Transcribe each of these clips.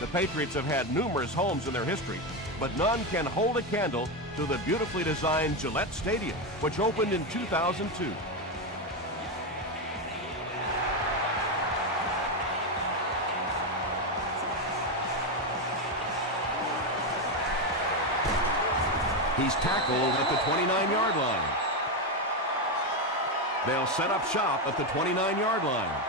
The Patriots have had numerous homes in their history, but none can hold a candle to the beautifully designed Gillette Stadium, which opened in 2002. He's tackled at the 29-yard line. They'll set up shop at the 29-yard line.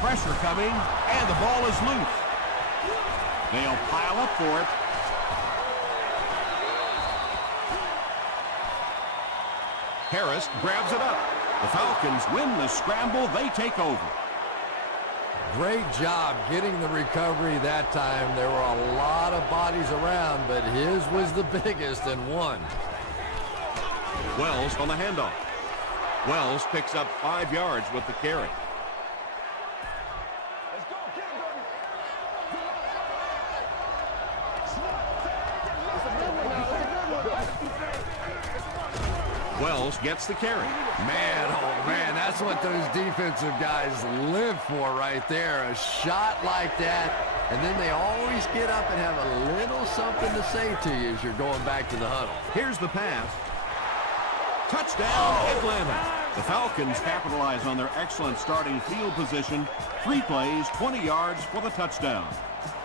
Pressure coming, and the ball is loose. They'll pile up for it. Harris grabs it up. The Falcons win the scramble. They take over. Great job getting the recovery that time. There were a lot of bodies around, but his was the biggest and won. Wells on the handoff. Wells picks up 5 yards with the carry. Wells gets the carry. Man, oh man, that's what those defensive guys live for right there. A shot like that, and then they always get up and have a little something to say to you as you're going back to the huddle. Here's the pass. Touchdown, Atlanta. The Falcons capitalize on their excellent starting field position. 3 plays, 20 yards for the touchdown.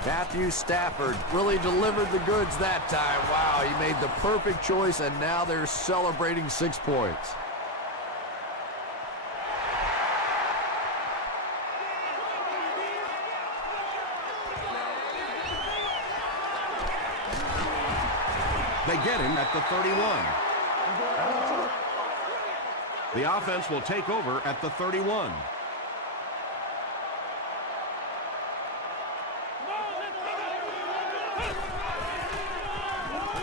Matthew Stafford really delivered the goods that time. Wow, he made the perfect choice, and now they're celebrating 6 points. They get him at the 31. The offense will take over at the 31.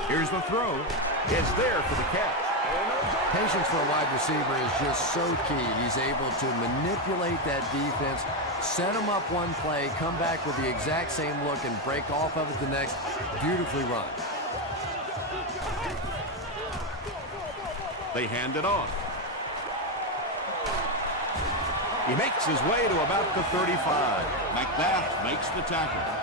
Here's the throw. It's there for the catch. Patience for a wide receiver is just so key. He's able to manipulate that defense, set them up one play, come back with the exact same look, and break off of it the next. Beautifully run. They hand it off. He makes his way to about the 35. McBath makes the tackle.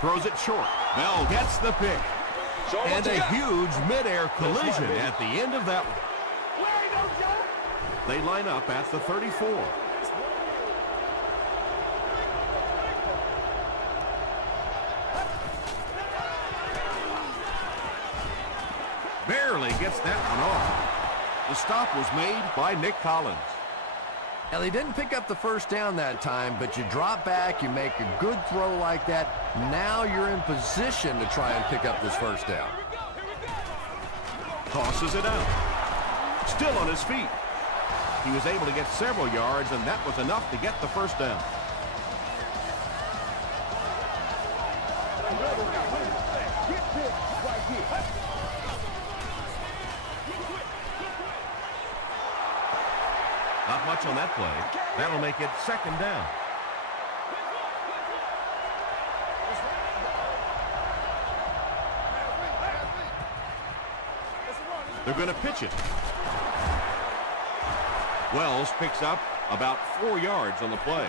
Throws it short. Bell gets the pick. And a huge midair collision at the end of that one. They line up at the 34. Barely gets that one off. The stop was made by Nick Collins. Now, they didn't pick up the first down that time, but you drop back, you make a good throw like that. Now you're in position to try and pick up this first down. Tosses it out. Still on his feet. He was able to get several yards, and that was enough to get the first down. Not much on that play. That'll make it second down. They're going to pitch it. Wells picks up about 4 yards on the play.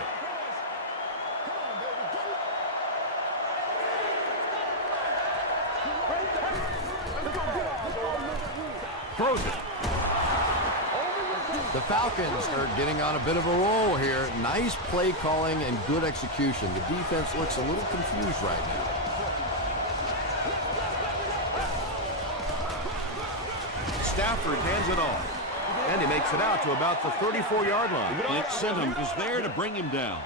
Throws it. The Falcons are getting on a bit of a roll here. Nice play calling and good execution. The defense looks a little confused right now. Stafford hands it off. And he makes it out to about the 34-yard line. Nick Sentum is there to bring him down.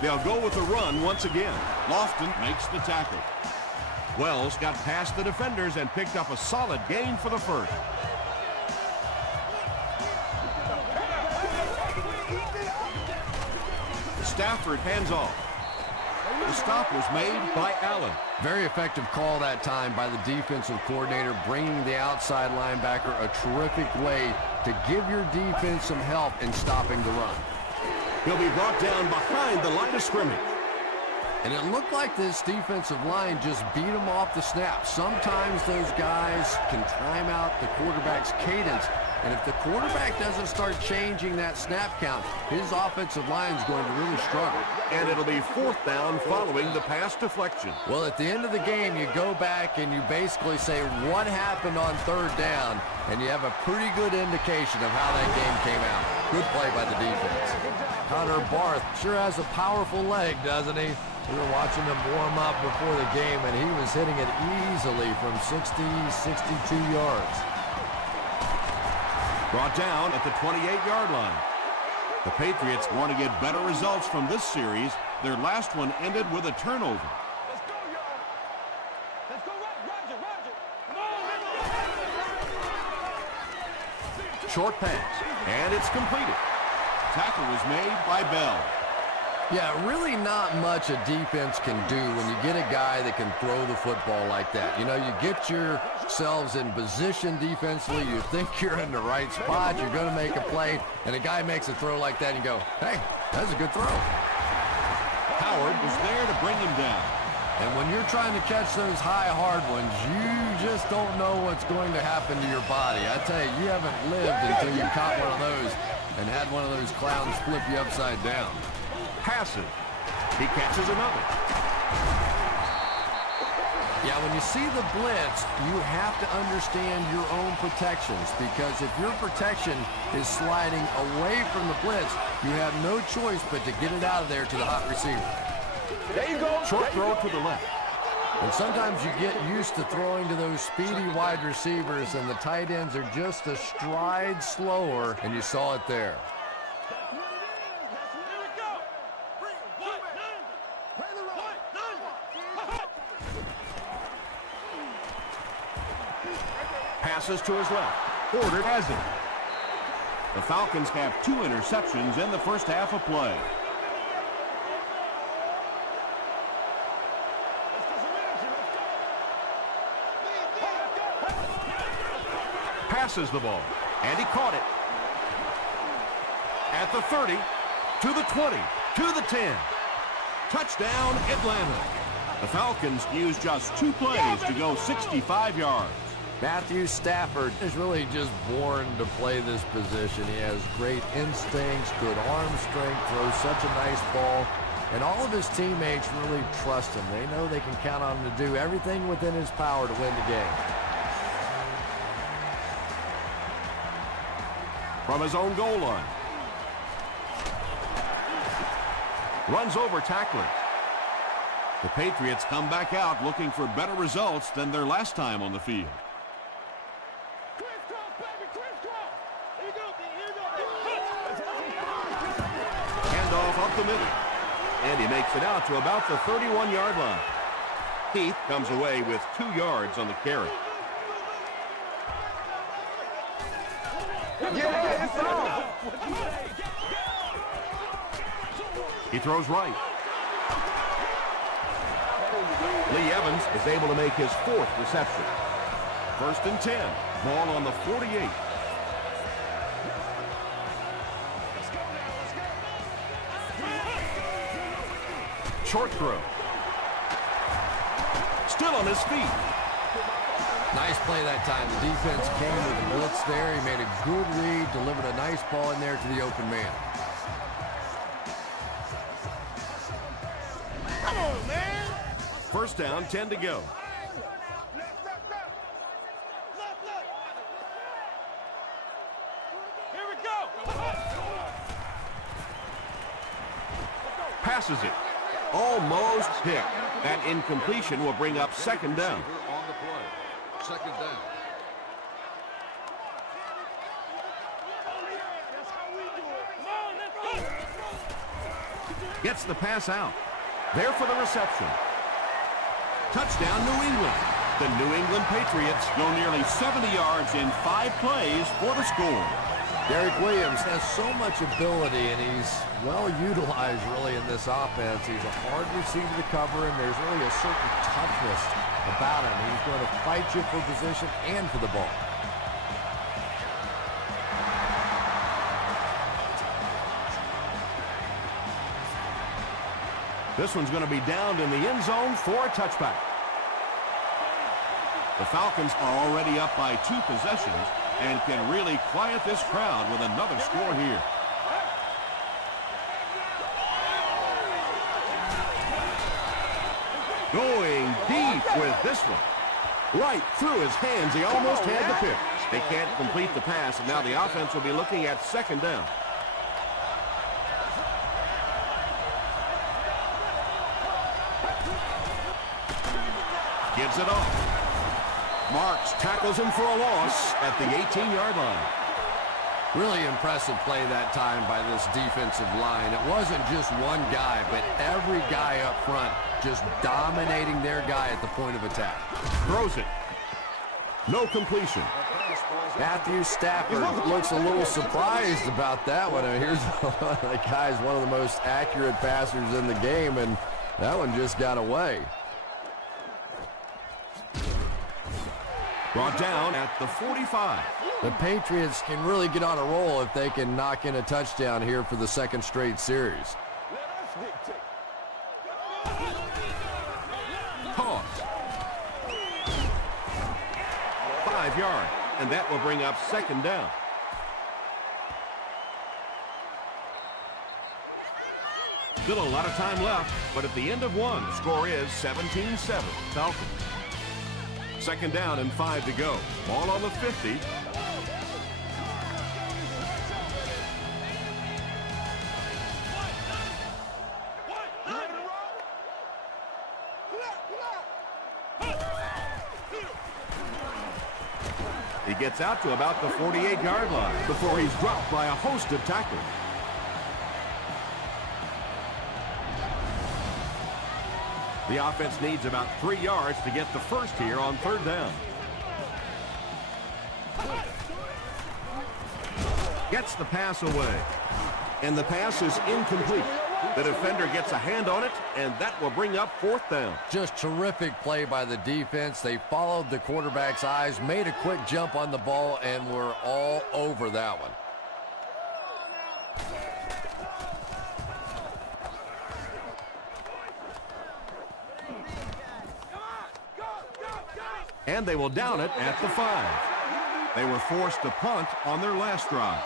They'll go with the run once again. Lofton makes the tackle. Wells got past the defenders and picked up a solid gain for the first. Stafford hands off. The stop was made by Allen. Very effective call that time by the defensive coordinator, bringing the outside linebacker a terrific way to give your defense some help in stopping the run. He'll be brought down behind the line of scrimmage. And it looked like this defensive line just beat him off the snap. Sometimes those guys can time out the quarterback's cadence. And if the quarterback doesn't start changing that snap count, his offensive line is going to really struggle. And it'll be 4th down following the pass deflection. Well, at the end of the game, you go back and you basically say what happened on 3rd down, and you have a pretty good indication of how that game came out. Good play by the defense. Connor Barth sure has a powerful leg, doesn't he? We were watching him warm up before the game, and he was hitting it easily from 60, 62 yards. Brought down at the 28-yard line. The Patriots want to get better results from this series. Their last one ended with a turnover. Let's go, y'all. Let's go, Roger. Come on. Short pass, and it's completed. Tackle was made by Bell. Yeah, really not much a defense can do when you get a guy that can throw the football like that. You know, you get yourselves in position defensively, you think you're in the right spot, you're going to make a play, and a guy makes a throw like that and you go, hey, that's a good throw. Howard was there to bring him down. And when you're trying to catch those high, hard ones, you just don't know what's going to happen to your body. I tell you, you haven't lived until you caught one of those and had one of those clowns flip you upside down. Passes. He catches another. Yeah, when you see the blitz, you have to understand your own protections, because if your protection is sliding away from the blitz, you have no choice but to get it out of there to the hot receiver. There you go. Short throw to the left. And sometimes you get used to throwing to those speedy wide receivers, and the tight ends are just a stride slower, and you saw it there. Passes to his left. Ordered has it. The Falcons have 2 interceptions in the first half of play. Passes the ball, and he caught it. At the 30, to the 20, to the 10. Touchdown, Atlanta. The Falcons use just 2 plays to go 65 yards. Matthew Stafford is really just born to play this position. He has great instincts, good arm strength, throws such a nice ball, and all of his teammates really trust him. They know they can count on him to do everything within his power to win the game. From his own goal line. Runs over tacklers. The Patriots come back out looking for better results than their last time on the field. Handoff up the middle. And he makes it out to about the 31-yard line. Heath comes away with 2 yards on the carry. Yeah, it's on. He throws right. Lee Evans is able to make his 4th reception. 1st and 10. Ball on the 48. Short throw. Still on his feet. Nice play that time. The defense came with a blitz there. He made a good read, delivered a nice ball in there to the open man. Come on, man. 1st down, 10 to go. Here we go. Passes it. Almost hit. That incompletion will bring up 2nd down. On the play. 2nd down. Gets the pass out. There for the reception. Touchdown, New England. The New England Patriots go nearly 70 yards in 5 plays for the score. Derek Williams has so much ability, and he's well utilized really in this offense. He's a hard receiver to cover, and there's really a certain toughness about him. He's going to fight you for position and for the ball. This one's going to be downed in the end zone for a touchback. The Falcons are already up by 2 possessions and can really quiet this crowd with another score here. Going deep with this one. Right through his hands. He almost had the pick. They can't complete the pass, and now the offense will be looking at 2nd down. Gives it off. Marks tackles him for a loss at the 18-yard line. Really impressive play that time by this defensive line. It wasn't just one guy, but every guy up front just dominating their guy at the point of attack. Throws it. No completion. Matthew Stafford looks a little surprised about that one. Here's the guy's one of the most accurate passers in the game, and that one just got away. Brought down at the 45. The Patriots can really get on a roll if they can knock in a touchdown here for the 2nd straight series. Toss. 5 yards, and that will bring up 2nd down. Still a lot of time left, but at the end of one, the score is 17-7, Falcons. 2nd down and 5 to go. Ball on the 50. He gets out to about the 48-yard line before he's dropped by a host of tacklers. The offense needs about 3 yards to get the first here on 3rd down. Gets the pass away. And the pass is incomplete. The defender gets a hand on it, and that will bring up 4th down. Just terrific play by the defense. They followed the quarterback's eyes, made a quick jump on the ball, and were all over that one. And they will down it at the 5. They were forced to punt on their last drive.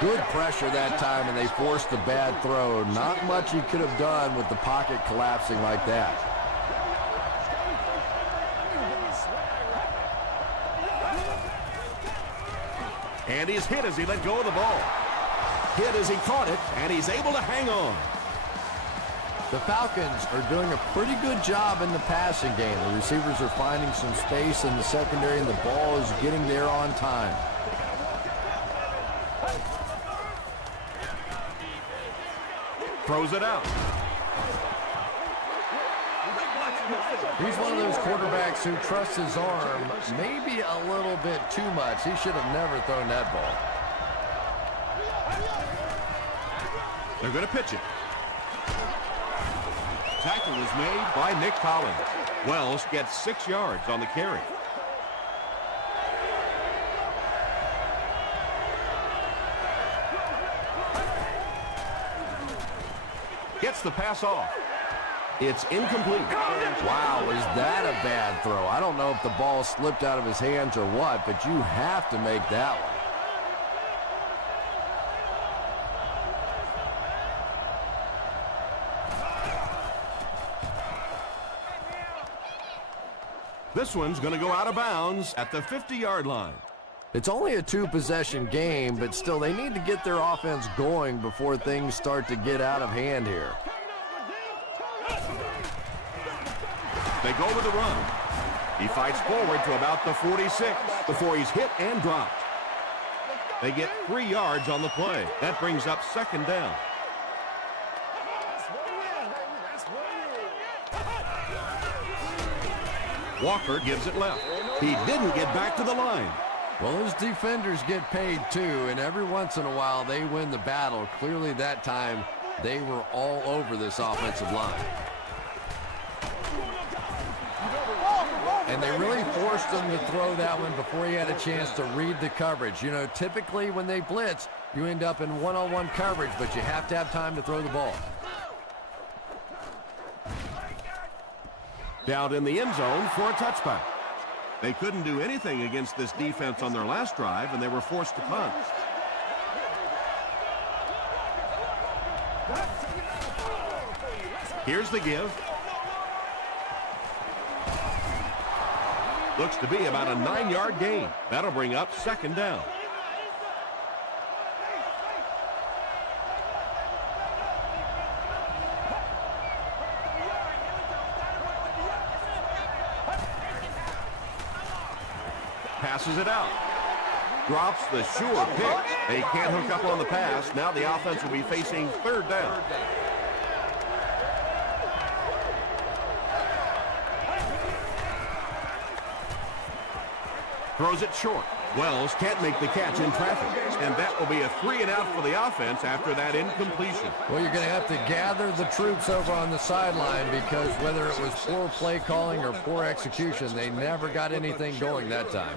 Good pressure that time, and they forced a bad throw. Not much he could have done with the pocket collapsing like that. And he's hit as he let go of the ball. Hit as he caught it, and he's able to hang on. The Falcons are doing a pretty good job in the passing game. The receivers are finding some space in the secondary, and the ball is getting there on time. Throws it out. He's one of those quarterbacks who trusts his arm maybe a little bit too much. He should have never thrown that ball. They're going to pitch it. Tackle is made by Nick Collins. Wells gets 6 yards on the carry. Gets the pass off. It's incomplete. Wow, is that a bad throw? I don't know if the ball slipped out of his hands or what, but you have to make that one. This one's going to go out of bounds at the 50-yard line. It's only a 2-possession game, but still they need to get their offense going before things start to get out of hand here. They go with the run. He fights forward to about the 46 before he's hit and dropped. They get 3 yards on the play. That brings up second down. Walker gives it left. He didn't get back to the line. Well, those defenders get paid too, and every once in a while they win the battle. Clearly that time they were all over this offensive line. And they really forced him to throw that one before he had a chance to read the coverage. You know, typically when they blitz, you end up in one-on-one coverage, but you have to have time to throw the ball. Down in the end zone for a touchback. They couldn't do anything against this defense on their last drive, and they were forced to punt. Here's the give. Looks to be about a 9-yard gain. That'll bring up second down. Passes it out. Drops the sure pick. They can't hook up on the pass. Now the offense will be facing third down. Throws it short. Wells can't make the catch in traffic. And that will be a 3-and-out for the offense after that incompletion. Well, you're going to have to gather the troops over on the sideline because whether it was poor play calling or poor execution, they never got anything going that time.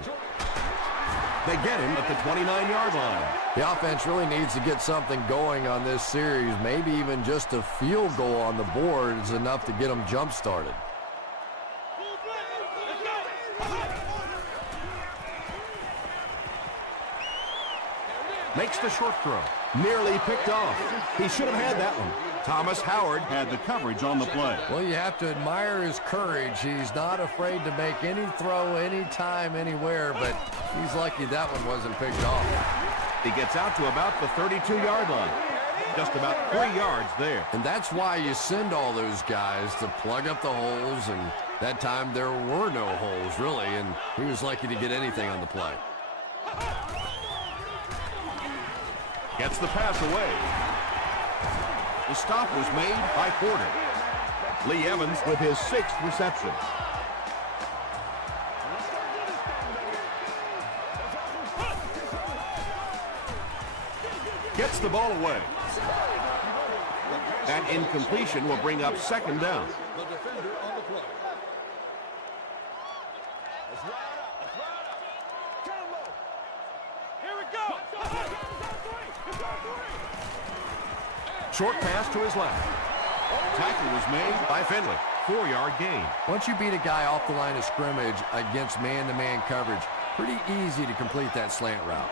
They get him at the 29-yard line. The offense really needs to get something going on this series. Maybe even just a field goal on the board is enough to get them jump-started. Makes the short throw. Nearly picked off. He should have had that one. Thomas Howard had the coverage on the play. Well, you have to admire his courage. He's not afraid to make any throw, anytime, anywhere, but he's lucky that one wasn't picked off. He gets out to about the 32-yard line. Just about 3 yards there. And that's why you send all those guys to plug up the holes, and that time there were no holes, really, and he was lucky to get anything on the play. Gets the pass away. The stop was made by Porter. Lee Evans with his 6th reception. Gets the ball away. That incompletion will bring up second down. The defender on the play. Short pass to his left. Tackle was made by Finley. 4-yard gain. Once you beat a guy off the line of scrimmage against man-to-man coverage, pretty easy to complete that slant route.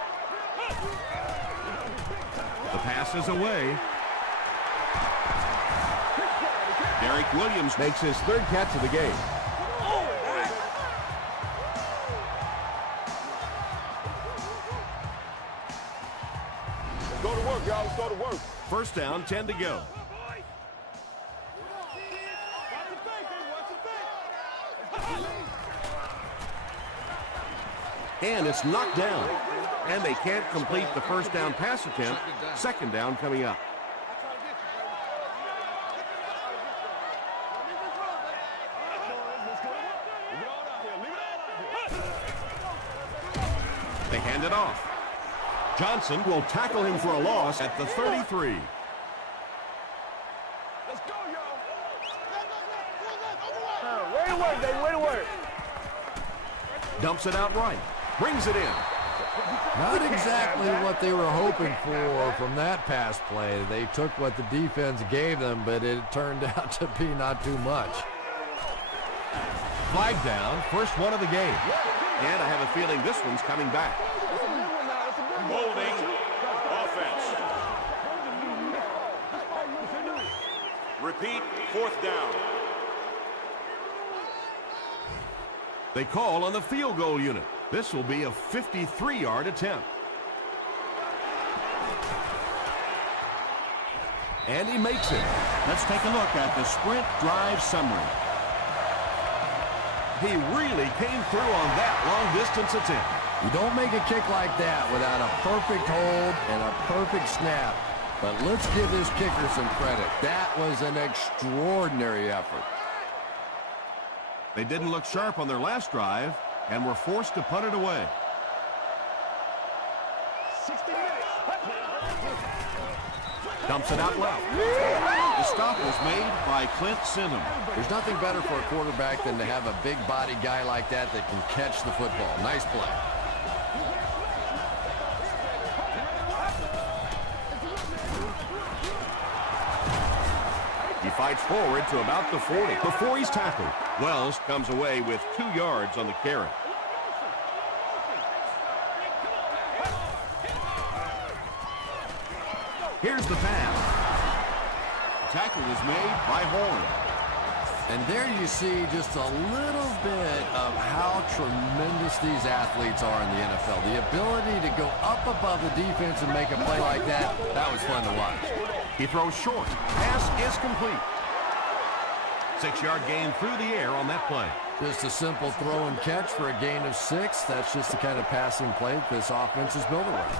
The pass is away. Derek Williams makes his 3rd catch of the game. Let's go to work, y'all. Let's go to work. First down, 10 to go. And it's knocked down. And they can't complete the first down pass attempt. Second down coming up. They hand it off. Johnson will tackle him for a loss at the 33. Let's go, y'all. Way to work, baby. Way to work. Dumps it out right. Brings it in. Not exactly what they were hoping for from that pass play. They took what the defense gave them, but it turned out to be not too much. Flag down, first one of the game. And I have a feeling this one's coming back. Holding offense. Repeat, 4th down. They call on the field goal unit. This will be a 53-yard attempt. And he makes it. Let's take a look at the sprint drive summary. He really came through on that long-distance attempt. You don't make a kick like that without a perfect hold and a perfect snap. But let's give this kicker some credit. That was an extraordinary effort. They didn't look sharp on their last drive and were forced to punt it away. 60 minutes. Dumps it out left. The stop was made by Clint Sinham. There's nothing better for a quarterback than to have a big body guy like that that can catch the football. Nice play. He fights forward to about the 40 before he's tackled. Wells comes away with 2 yards on the carry. Here's the pass. The tackle was made by Horn. And there you see just a little bit of how tremendous these athletes are in the NFL. The ability to go up above the defense and make a play like that, that was fun to watch. He throws short. Pass is complete. 6-yard gain through the air on that play. Just a simple throw and catch for a gain of 6. That's just the kind of passing play that this offense is built around.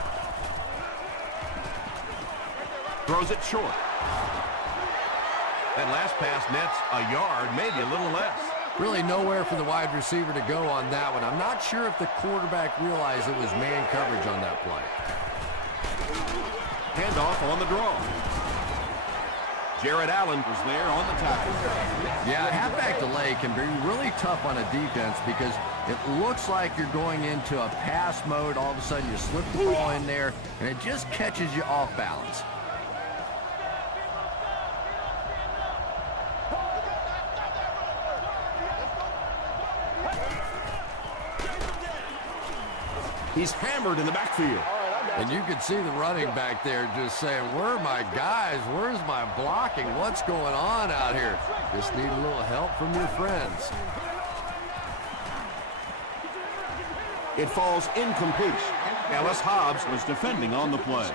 Throws it short. That last pass nets a yard, maybe a little less. Really nowhere for the wide receiver to go on that one. I'm not sure if the quarterback realized it was man coverage on that play. Handoff on the draw. Jared Allen was there on the tackle. Yeah, halfback delay can be really tough on a defense because it looks like you're going into a pass mode. All of a sudden you slip the ball in there and it just catches you off balance. He's hammered in the backfield. And you can see the running back there just saying, where are my guys? Where's my blocking? What's going on out here? Just need a little help from your friends. It falls incomplete. Ellis Hobbs was defending on the play.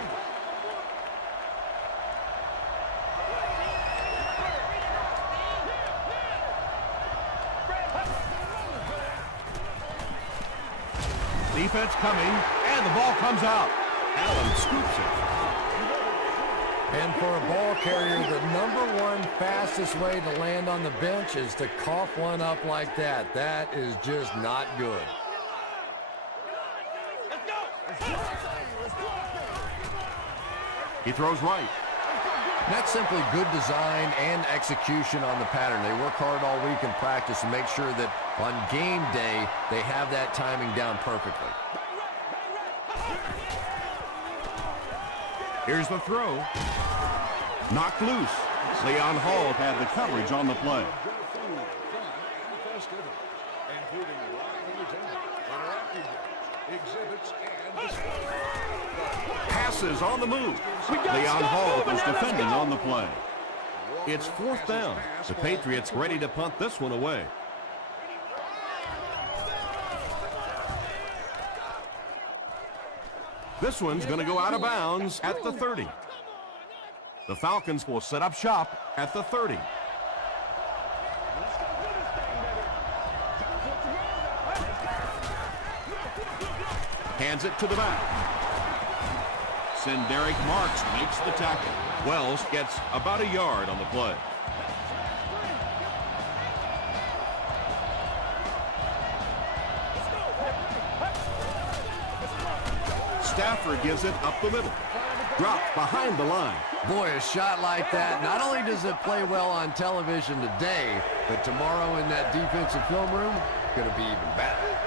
Defense coming, and the ball comes out. Allen scoops it. And for a ball carrier, the #1 fastest way to land on the bench is to cough one up like that. That is just not good. He throws right. That's simply good design and execution on the pattern. They work hard all week in practice and make sure that on game day, they have that timing down perfectly. Here's the throw. Knocked loose. Leon Hall had the coverage on the play. Passes on the move. Leon Hall was defending on the play. It's 4th down. The Patriots ready to punt this one away. This one's going to go out of bounds at the 30. The Falcons will set up shop at the 30. Hands it to the back. Derek Marks makes the tackle. Wells gets about a yard on the play. Stafford gives it up the middle. Dropped behind the line. Boy, a shot like that, not only does it play well on television today, but tomorrow in that defensive film room, going to be even better.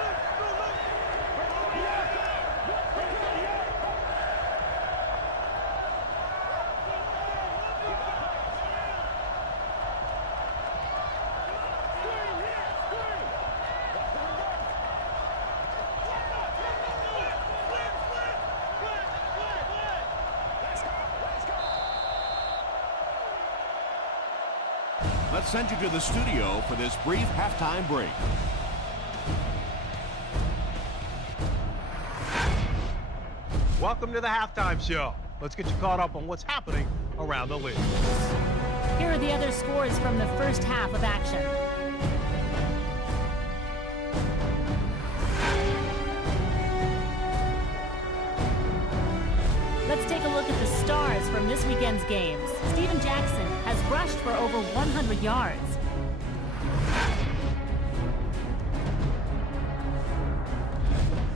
Let's send you to the studio for this brief halftime break. Welcome to the halftime show. Let's get you caught up on what's happening around the league. Here are the other scores from the first half of action. from this weekend's games. Steven Jackson has rushed for over 100 yards.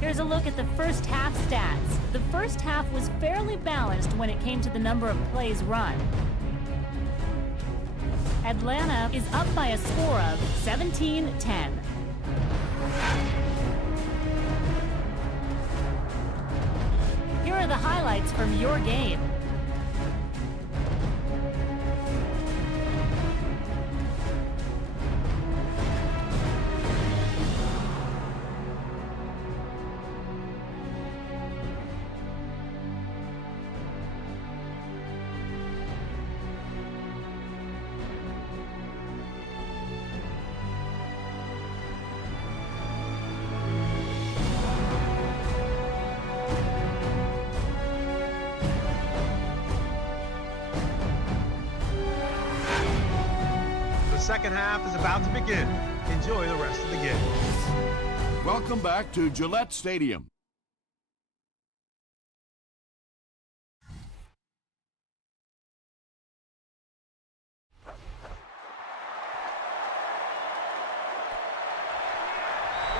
Here's a look at the first half stats. The first half was fairly balanced when it came to the number of plays run. Atlanta is up by a score of 17-10. Here are the highlights from your game. The second half is about to begin. Enjoy the rest of the game. Welcome back to Gillette Stadium.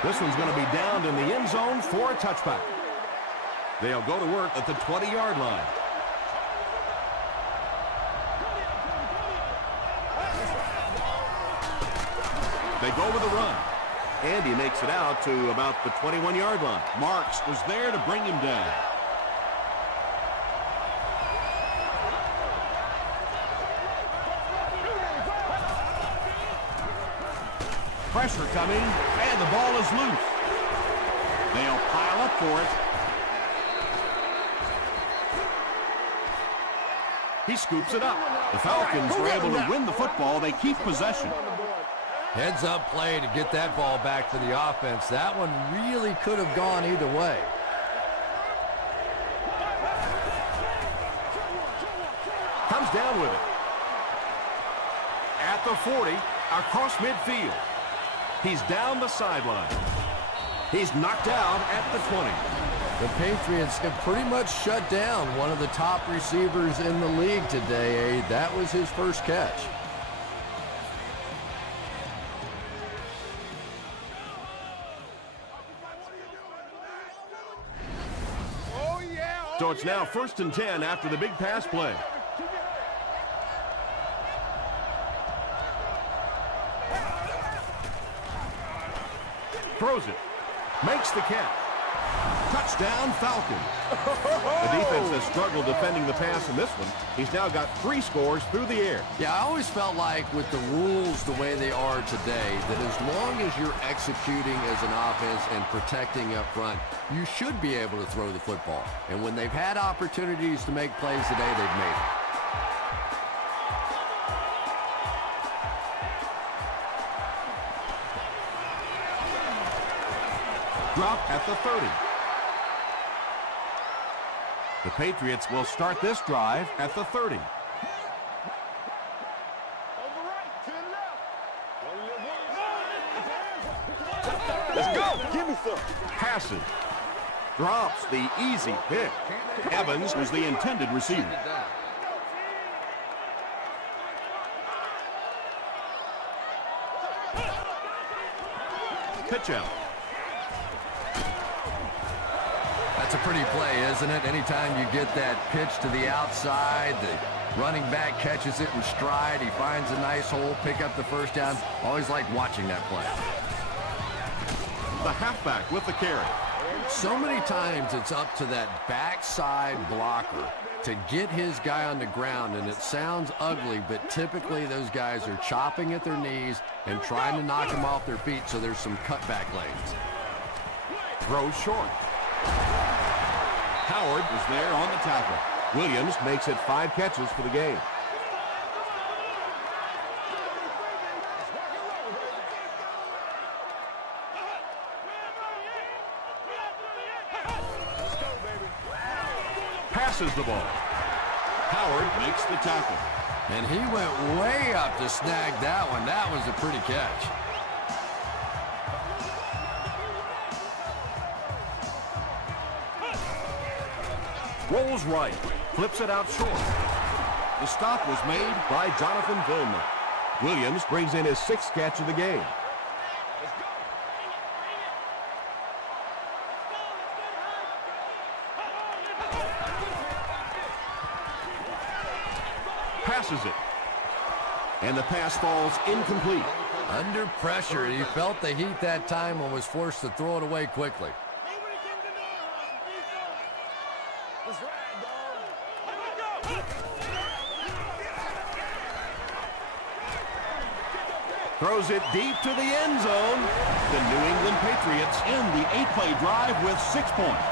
This one's going to be downed in the end zone for a touchback. They'll go to work at the 20-yard line. They go with a run. And he makes it out to about the 21-yard line. Marks was there to bring him down. Pressure coming, and the ball is loose. They'll pile up for it. He scoops it up. The Falcons are able to win the football. They keep possession. Heads-up play to get that ball back to the offense. That one really could have gone either way. Comes down with it. At the 40, across midfield. He's down the sideline. He's knocked out at the 20. The Patriots have pretty much shut down one of the top receivers in the league today. That was his first catch. So it's now 1st and 10 after the big pass play. Throws it. Makes the catch. Touchdown, Falcons. The defense has struggled defending the pass in this one. He's now got 3 scores through the air. Yeah, I always felt like with the rules the way they are today, that as long as you're executing as an offense and protecting up front, you should be able to throw the football. And when they've had opportunities to make plays today, they've made it. Drop at the 30. The Patriots will start this drive at the 30. Let's go. Give me some. Passes. Drops the easy pick. Evans was the intended receiver. Second down. Pitch out. That's a pretty play, isn't it? Anytime you get that pitch to the outside, the running back catches it in stride. He finds a nice hole, pick up the first down. Always like watching that play. The halfback with the carry. So many times it's up to that backside blocker to get his guy on the ground, and it sounds ugly, but typically those guys are chopping at their knees and trying to knock them off their feet, so there's some cutback lanes. Throws short. Howard is there on the tackle. Williams makes it 5 catches for the game. Passes the ball. Howard makes the tackle. And he went way up to snag that one. That was a pretty catch. Rolls right. Flips it out short. The stop was made by Jonathan Vilma. Williams brings in his 6th catch of the game. Passes it. And the pass falls incomplete. Under pressure, he felt the heat that time and was forced to throw it away quickly. Throws it deep to the end zone. The New England Patriots end the 8-play drive with 6 points.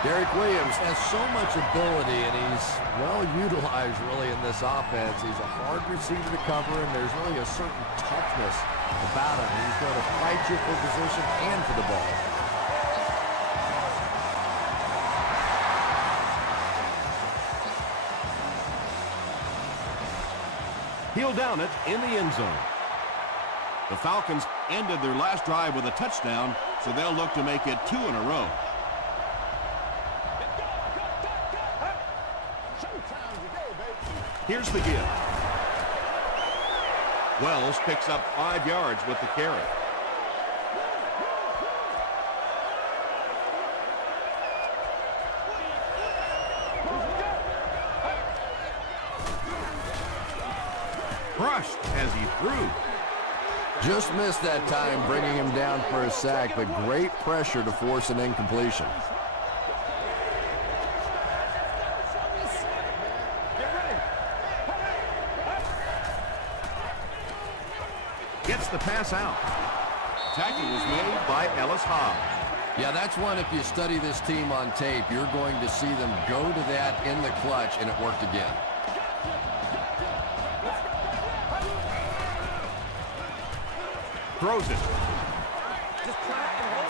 Derek Williams has so much ability, and he's well utilized really in this offense. He's a hard receiver to cover, and there's really a certain toughness about him. He's going to fight you for position and for the ball. He'll down it in the end zone. The Falcons ended their last drive with a touchdown, so they'll look to make it 2 in a row. Here's the give. Wells picks up 5 yards with the carry. Crushed as he threw. Just missed that time, bringing him down for a sack, but great pressure to force an incompletion. Gets the pass out. Tackle was made by Ellis Hobbs. Yeah, that's one, if you study this team on tape, you're going to see them go to that in the clutch, and it worked again. Throws it.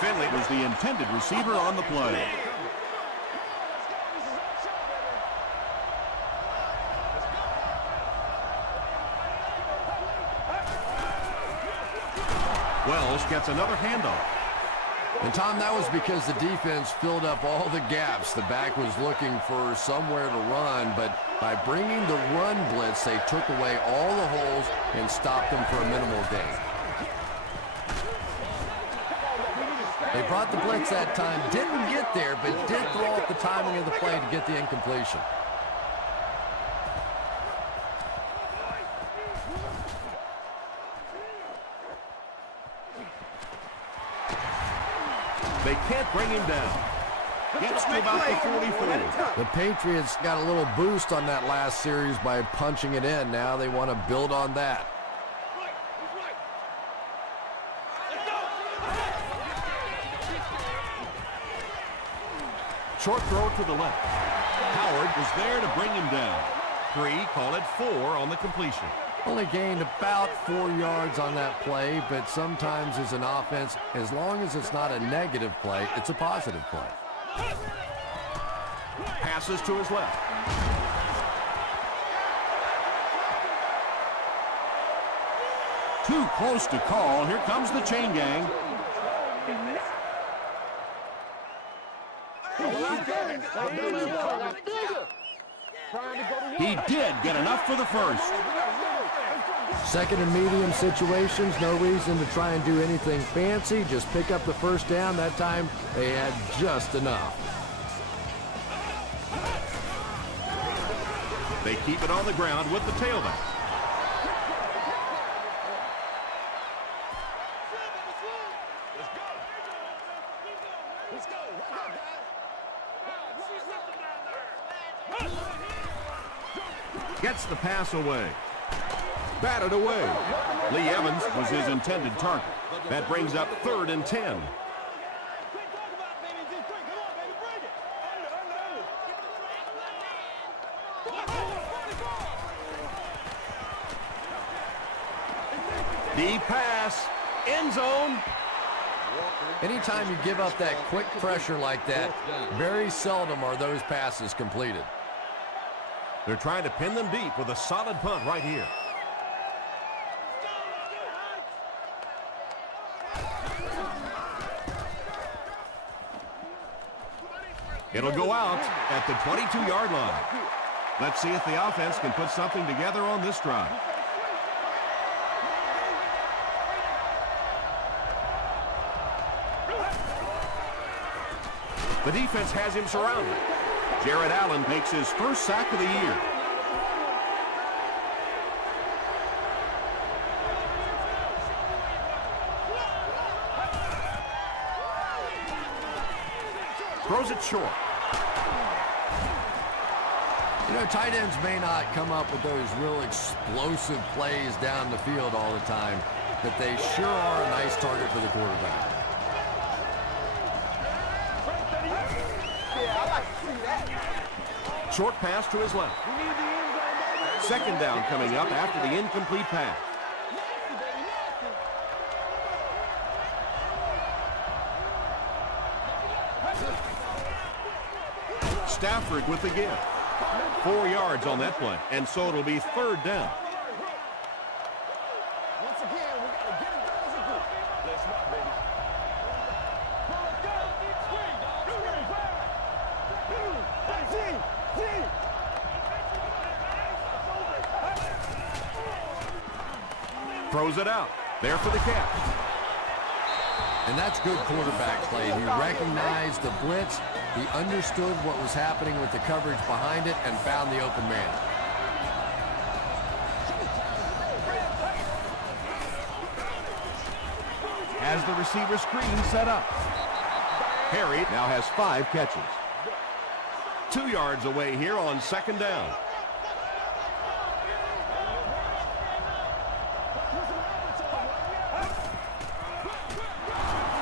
Finley was the intended receiver on the play. Wells gets another handoff. And, Tom, that was because the defense filled up all the gaps. The back was looking for somewhere to run, but by bringing the run blitz, they took away all the holes and stopped them for a minimal gain. They brought the blitz that time, didn't get there, but did throw off the timing of the play to get the incompletion. They can't bring him down. Gets to about the 44. The Patriots got a little boost on that last series by punching it in. Now they want to build on that. Short throw to the left. Howard was there to bring him down. 3, call it 4 on the completion. Only gained about 4 yards on that play, but sometimes as an offense, as long as it's not a negative play, it's a positive play. Passes to his left. Too close to call. Here comes the chain gang. He did get enough for the first. Second and medium situations, no reason to try and do anything fancy. Just pick up the first down. That time they had just enough. They keep it on the ground with the tailback. Gets the pass away. Batted away. Lee Evans was his intended target. That brings up 3rd and 10. Deep pass. End zone. Anytime you give up that quick pressure like that, very seldom are those passes completed. They're trying to pin them deep with a solid punt right here. It'll go out at the 22-yard line. Let's see if the offense can put something together on this drive. The defense has him surrounded. Jared Allen makes his first sack of the year. Throws it short. You know, tight ends may not come up with those real explosive plays down the field all the time, but they sure are a nice target for the quarterback. Short pass to his left. Second down coming up after the incomplete pass. Stafford with the give. 4 yards on that play, and so it'll be third down. Once again, we got to get it done as a group. Let's rock, baby. Throws it out. There for the catch. And that's good quarterback play. He recognized the blitz. He understood what was happening with the coverage behind it and found the open man. As the receiver screen set up. Harry now has 5 catches. 2 yards away here on second down.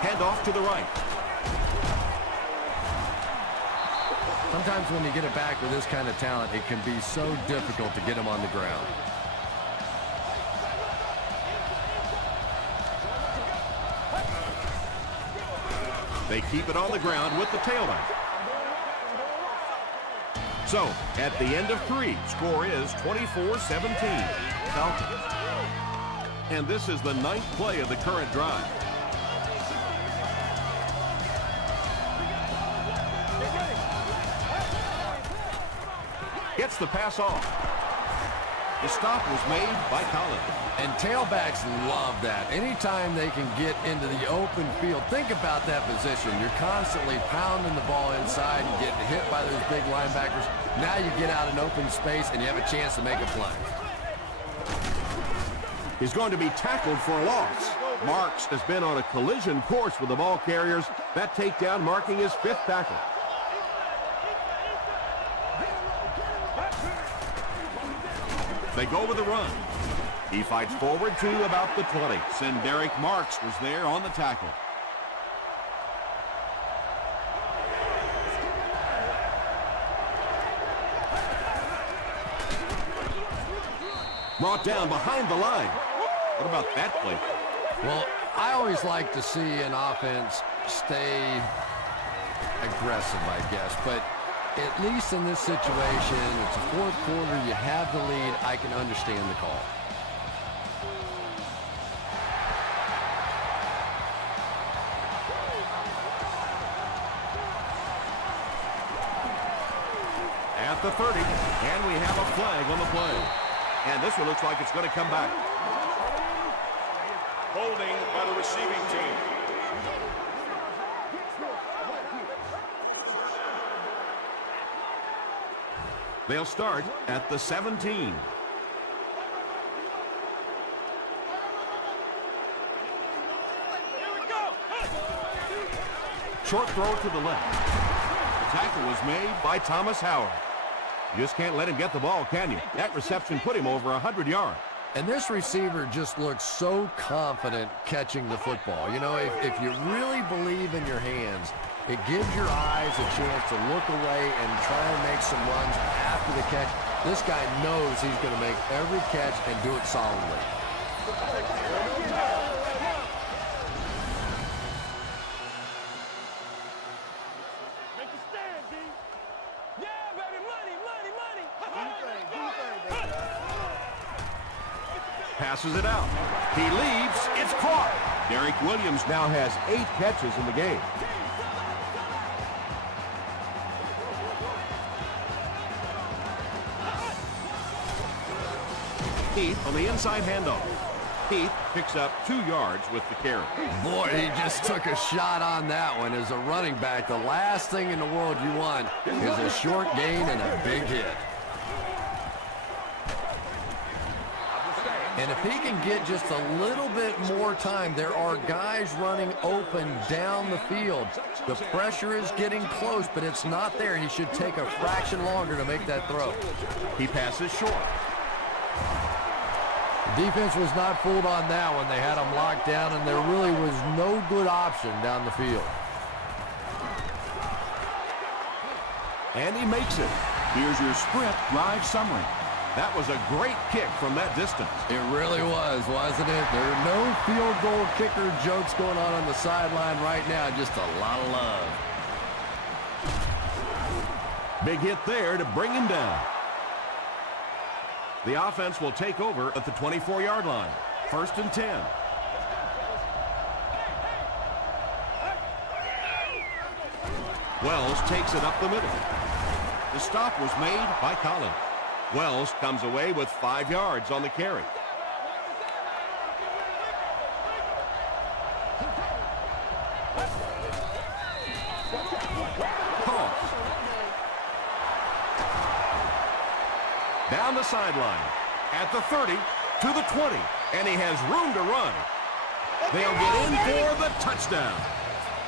Hand off to the right. Sometimes when you get it back with this kind of talent, it can be so difficult to get him on the ground. They keep it on the ground with the tailback. So, at the end of 3, score is 24-17. Falcons. And this is the 9th play of the current drive. Gets the pass off. The stop was made by Collins. And tailbacks love that. Anytime they can get into the open field, think about that position. You're constantly pounding the ball inside and getting hit by those big linebackers. Now you get out in open space and you have a chance to make a play. He's going to be tackled for a loss. Marks has been on a collision course with the ball carriers. That takedown marking his 5th tackle. They go with the run. He fights forward to about the 20. Derek Marks was there on the tackle. Brought down behind the line. What about that play? Well, I always like to see an offense stay aggressive, I guess, but at least in this situation, it's the 4th quarter, you have the lead, I can understand the call. At the 30, and we have a flag on the play. And this one looks like it's going to come back. Holding by the receiving team. They'll start at the 17. Short throw to the left. The tackle was made by Thomas Howard. You just can't let him get the ball, can you? That reception put him over 100 yards. And this receiver just looks so confident catching the football. You know, if you really believe in your hands, it gives your eyes a chance to look away and try and make some runs after the catch. This guy knows he's going to make every catch and do it solidly. Make a stand, D. Yeah, baby, money, money, money. Passes it out. He leaves. It's caught. Derek Williams now has 8 catches in the game. Heath on the inside handoff. Heath picks up 2 yards with the carry. Boy, he just took a shot on that one. As a running back, the last thing in the world you want is a short gain and a big hit. And if he can get just a little bit more time, there are guys running open down the field. The pressure is getting close, but it's not there. He should take a fraction longer to make that throw. He passes short. Defense was not fooled on that one. They had him locked down, and there really was no good option down the field. And he makes it. Here's your sprint drive summary. That was a great kick from that distance. It really was, wasn't it? There are no field goal kicker jokes going on the sideline right now. Just a lot of love. Big hit there to bring him down. The offense will take over at the 24-yard line. 1st and 10. Wells takes it up the middle. The stop was made by Collins. Wells comes away with 5 yards on the carry. Toss. Down the sideline. At the 30, to the 20. And he has room to run. They'll get in for the touchdown.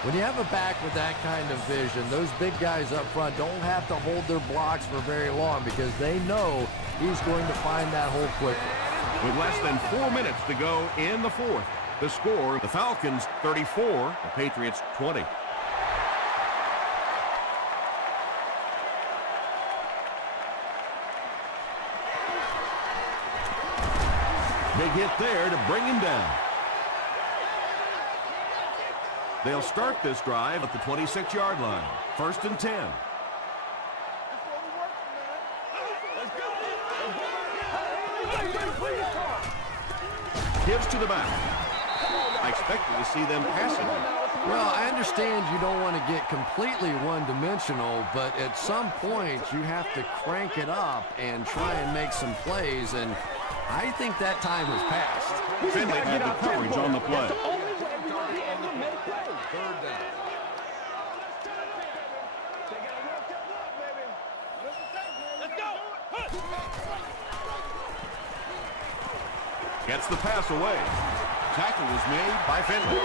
When you have a back with that kind of vision, those big guys up front don't have to hold their blocks for very long because they know he's going to find that hole quickly. With less than 4 minutes to go in the 4th, the score, the Falcons 34, the Patriots 20. Big hit there to bring him down. They'll start this drive at the 26-yard line. 1st and 10. Gives to the back. I expected to see them passing. Well, I understand you don't want to get completely one-dimensional, but at some point you have to crank it up and try and make some plays, and I think that time has passed. Finley had the coverage on the play. Gets the pass away. Tackle was made by Finley.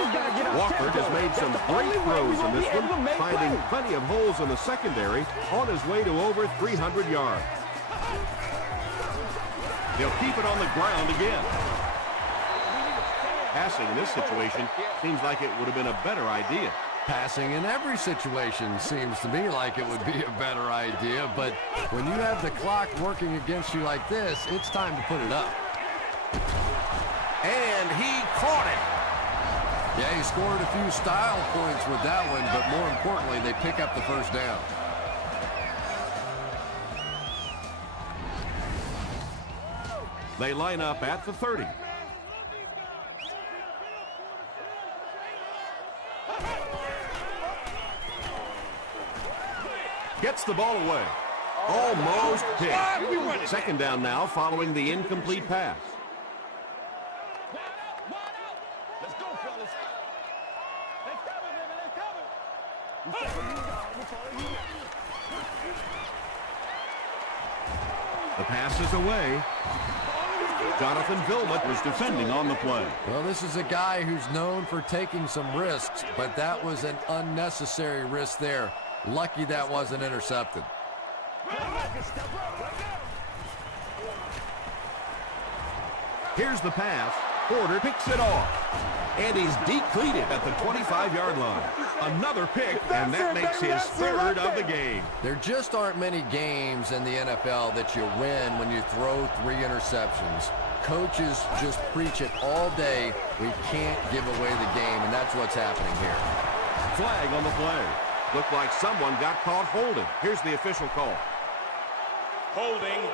Walker has made some great throws in this one, finding plenty of holes in the secondary on his way to over 300 yards. They'll keep it on the ground again. Passing in this situation seems like it would have been a better idea. Passing in every situation seems to me like it would be a better idea, but when you have the clock working against you like this, it's time to put it up. And he caught it. Yeah, he scored a few style points with that one, but more importantly, they pick up the first down. They line up at the 30. Gets the ball away. Almost picked. 2nd down now following the incomplete pass. The pass is away. Jonathan Vilmot was defending on the play. Well, this is a guy who's known for taking some risks, but that was an unnecessary risk there. Lucky that wasn't intercepted. Here's the pass. Porter picks it off. And he's decleated at the 25-yard line. Another pick, and that makes his 3rd of the game. There just aren't many games in the NFL that you win when you throw 3 interceptions. Coaches just preach it all day. We can't give away the game, and that's what's happening here. Flag on the play. Looked like someone got caught holding. Here's the official call. Holding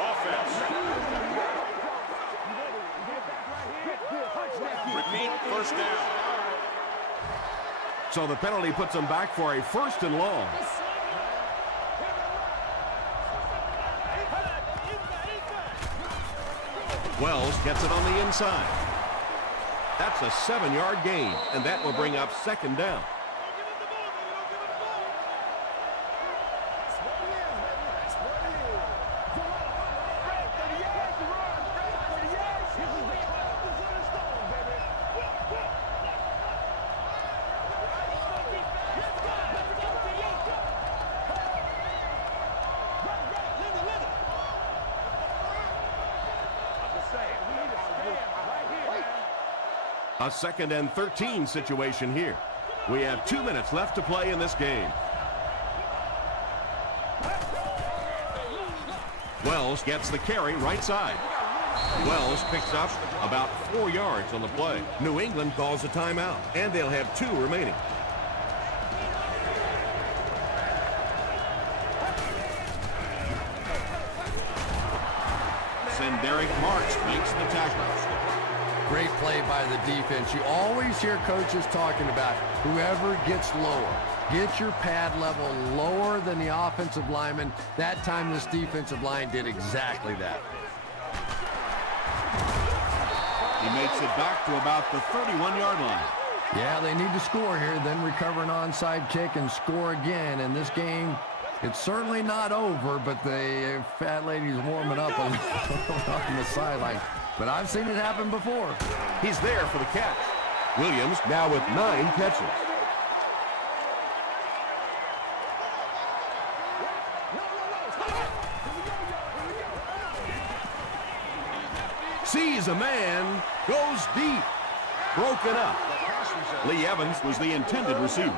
offense. Repeat, 1st down. So the penalty puts them back for a 1st and long. Wells gets it on the inside. That's a 7-yard gain, and that will bring up second down. A 2nd and 13 situation here. We have 2 minutes left to play in this game. Wells gets the carry right side. Wells picks up about 4 yards on the play. New England calls a timeout, and they'll have 2 remaining. Derek March makes the tackle. Great play by the defense. You always hear coaches talking about whoever gets lower. Get your pad level lower than the offensive lineman. That time this defensive line did exactly that. He makes it back to about the 31-yard line. Yeah, they need to score here, then recover an onside kick and score again. And this game, it's certainly not over, but the fat lady's warming up on the sideline. But I've seen it happen before. He's there for the catch. Williams now with 9 catches. Sees a man, goes deep, broken up. Lee Evans was the intended receiver.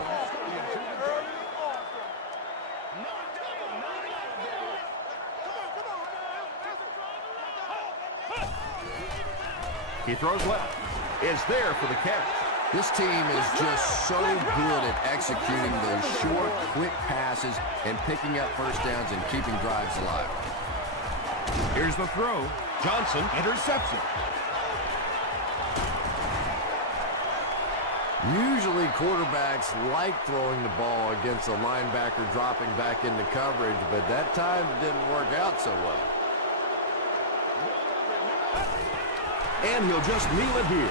He throws left. Is there for the catch. This team is just so good at executing those short, quick passes and picking up first downs and keeping drives alive. Here's the throw. Johnson intercepts it. Usually quarterbacks like throwing the ball against a linebacker dropping back into coverage, but that time it didn't work out so well. And he'll just kneel it here.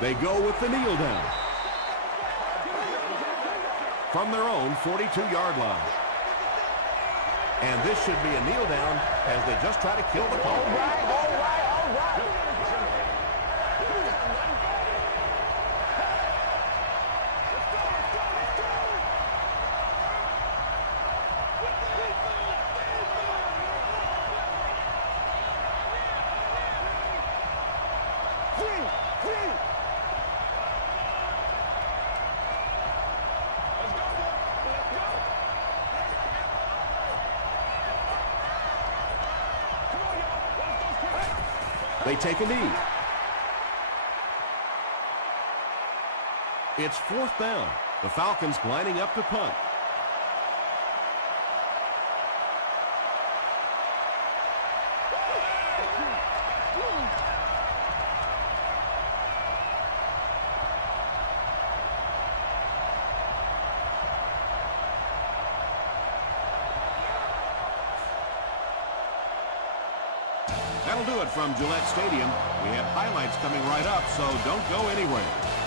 They go with the kneel down. From their own 42-yard line. And this should be a kneel down as they just try to kill the clock. All right. They take a knee. It's 4th down. The Falcons lining up to punt. That'll do it from Gillette Stadium. We have highlights coming right up, so don't go anywhere.